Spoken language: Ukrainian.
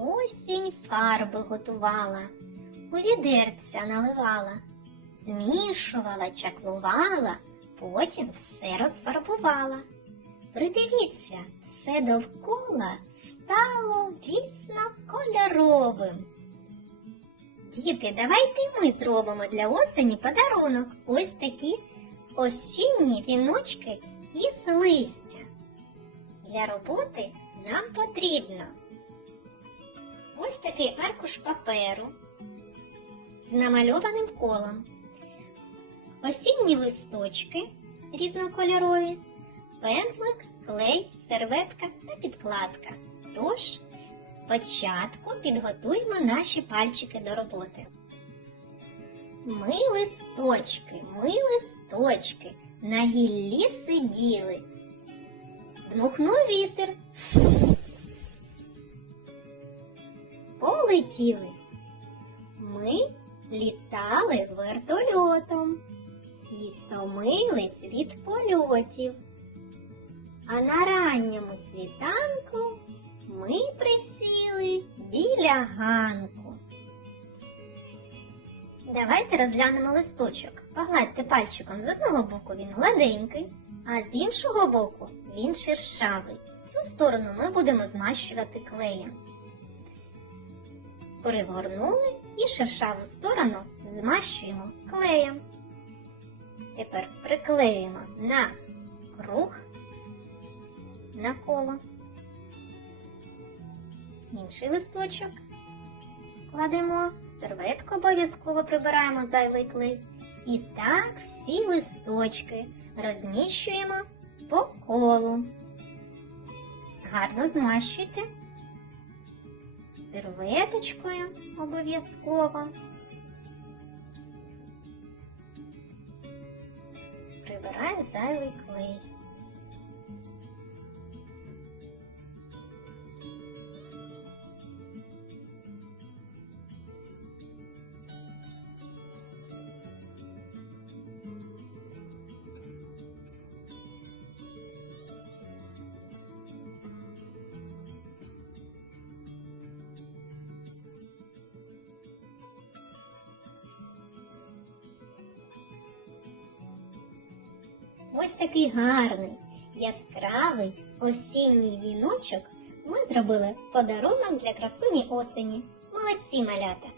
Осінь фарби готувала, у відерця наливала, змішувала, чаклувала, потім все розфарбувала. Придивіться, все довкола стало різнокольоровим. Діти, давайте ми зробимо для осені подарунок ось такі осінні віночки із листя. Для роботи нам потрібно ось такий аркуш паперу з намальованим колом, осінні листочки різнокольорові, пензлик, клей, серветка та підкладка. Тож, спочатку підготуємо наші пальчики до роботи. Ми листочки, ми листочки, на гіллі сиділи. Дмухнув вітер полетіли. Ми літали вертольотом і стомились від польотів. А на ранньому світанку ми присіли біля ганку. Давайте розглянемо листочок. Погладьте пальчиком. З одного боку він гладенький, а з іншого боку він шершавий. Цю сторону ми будемо змащувати клеєм. Пригорнули і шершаву сторону змащуємо клеєм. Тепер приклеюємо на круг, на коло, інший листочок кладемо, серветку обов'язково прибираємо зайвий клей. І так всі листочки розміщуємо по колу. Гарно змащуйте серветочкою обов'язково. прибираю зайвий клей. Ось такий гарний, яскравий осінній віночок ми зробили подарунок для красуні осені. Молодці малята!